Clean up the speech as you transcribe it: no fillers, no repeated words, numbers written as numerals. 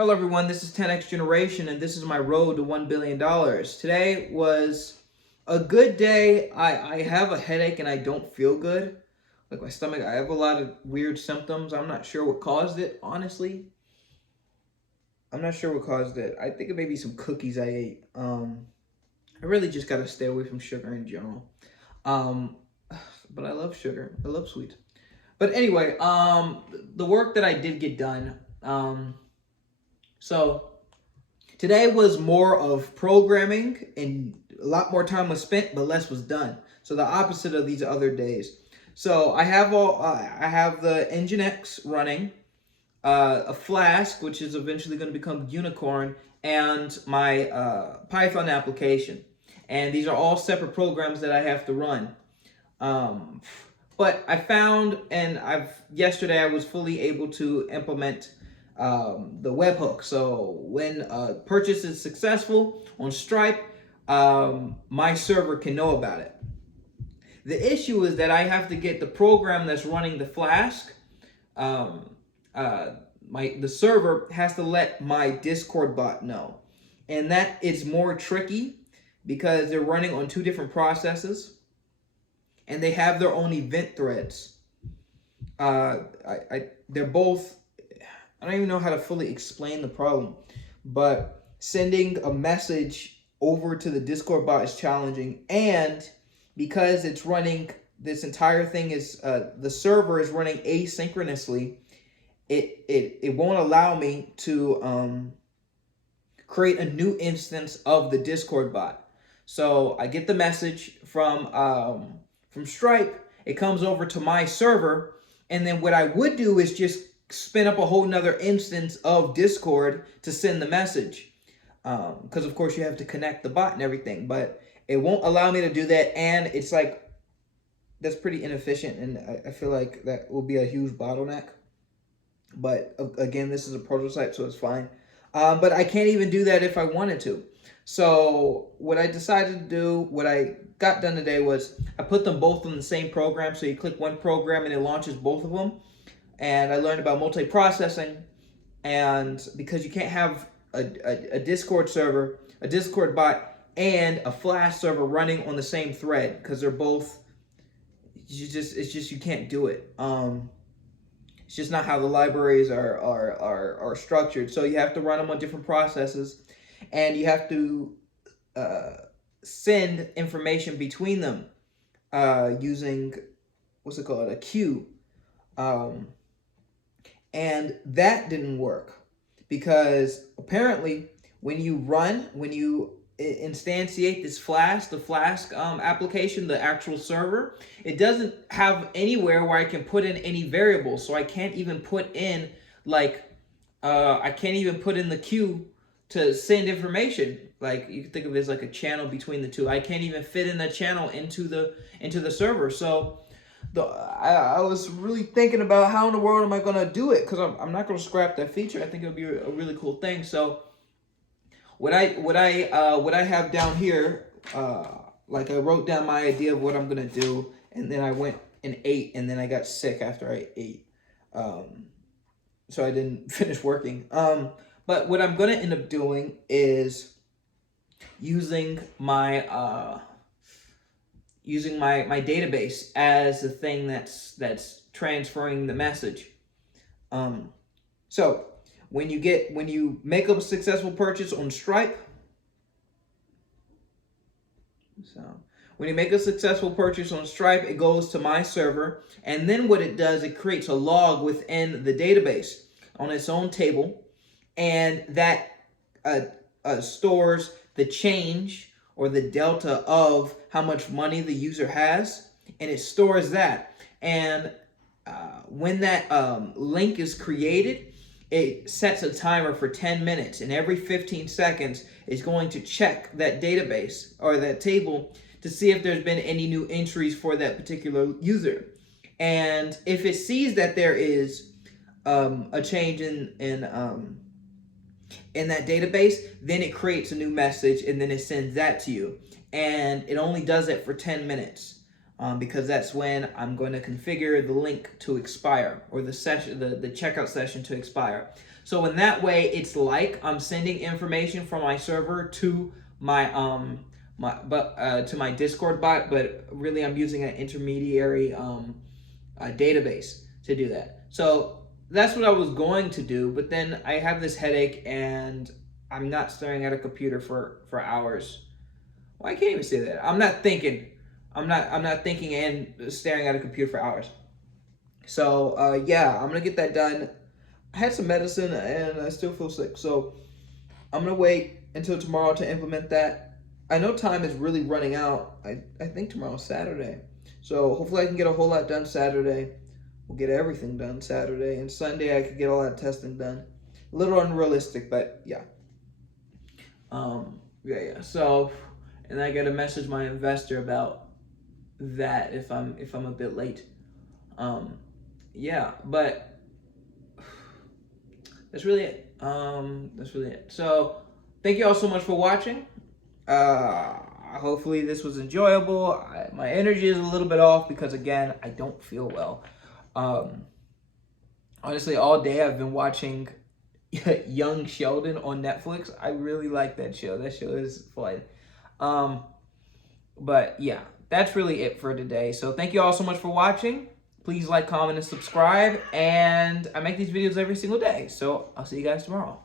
Hello everyone, this is 10X Generation and this is my road to $1 billion. Today was a good day. I have a headache and I don't feel good. Like my stomach, I have a lot of weird symptoms. I'm not sure what caused it, honestly. I'm not sure what caused it. I think it may be some cookies I ate. I really just gotta stay away from sugar in general. Um, but I love sugar. I love sweets. But anyway, the work that I did get done. So today was more of programming and a lot more time was spent, but less was done. So the opposite of these other days. So I have I have the Nginx running, a Flask, which is eventually going to become Unicorn, and my Python application. And these are all separate programs that I have to run. Um, but I found, and yesterday I was fully able to implement the webhook. So when a purchase is successful on Stripe, my server can know about it. The issue is that I have to get the program that's running the Flask. The server has to let my Discord bot know, and that is more tricky because they're running on two different processes, and they have their own event threads. They're both. I don't even know how to fully explain the problem, but sending a message over to the Discord bot is challenging, and because it's running, this entire thing is the server is running asynchronously. It won't allow me to create a new instance of the Discord bot. So I get the message from Stripe. It comes over to my server, and then what I would do is just spin up a whole nother instance of Discord to send the message. Because of course you have to connect the bot and everything, but it won't allow me to do that, and it's like, that's pretty inefficient, and I feel like that will be a huge bottleneck. But again, this is a prototype, so it's fine. But I can't even do that if I wanted to. So what I decided to do, what I got done today was I put them both in the same program. So you click one program and it launches both of them. And I learned about multiprocessing. And because you can't have a Discord server, a Discord bot, and a Flash server running on the same thread, because they're both, it's just you can't do it. It's just not how the libraries are structured. So you have to run them on different processes, and you have to send information between them using, what's it called, a queue. And that didn't work because apparently when you instantiate this Flask, the Flask application, the actual server, it doesn't have anywhere where I can put in any variables. So I can't even put in I can't even put in the queue to send information. Like, you can think of it as like a channel between the two. I can't even fit in the channel into the server. So I was really thinking about how in the world am I gonna do it, because I'm not gonna scrap that feature. I think it'll be a really cool thing. So what I have down here, like I wrote down my idea of what I'm gonna do, and then I went and ate, and then I got sick after I ate, so I didn't finish working. But what I'm gonna end up doing is using my database as the thing that's transferring the message. So when you make a successful purchase on Stripe, it goes to my server, and then what it does, it creates a log within the database on its own table, and that stores the change or the delta of how much money the user has, and it stores that. And when that link is created, it sets a timer for 10 minutes, and every 15 seconds is going to check that database or that table to see if there's been any new entries for that particular user. And if it sees that there is a change in that database, then it creates a new message, and then it sends that to you. And it only does it for 10 minutes. because that's when I'm going to configure the link to expire, or the session, the checkout session to expire. So in that way, it's like I'm sending information from my server to my to my Discord bot, but really I'm using an intermediary database to do that. So that's what I was going to do, but then I have this headache and I'm not staring at a computer for hours. Well, I can't even say that. I'm not thinking. I'm not thinking and staring at a computer for hours. So yeah, I'm gonna get that done. I had some medicine and I still feel sick, so I'm gonna wait until tomorrow to implement that. I know time is really running out. I think tomorrow's Saturday, so hopefully I can get a whole lot done Saturday. We'll get everything done Saturday, and Sunday I could get all that testing done. A little unrealistic, but yeah. Yeah. So, and I gotta message my investor about that if I'm a bit late. Yeah, but that's really it. That's really it. So, thank you all so much for watching. Hopefully this was enjoyable. My energy is a little bit off because again, I don't feel well. Honestly, all day I've been watching Young Sheldon on Netflix. I really like that show. That show is fun. But yeah, that's really it for today. So thank you all so much for watching. Please like, comment, and subscribe. And I make these videos every single day. So I'll see you guys tomorrow.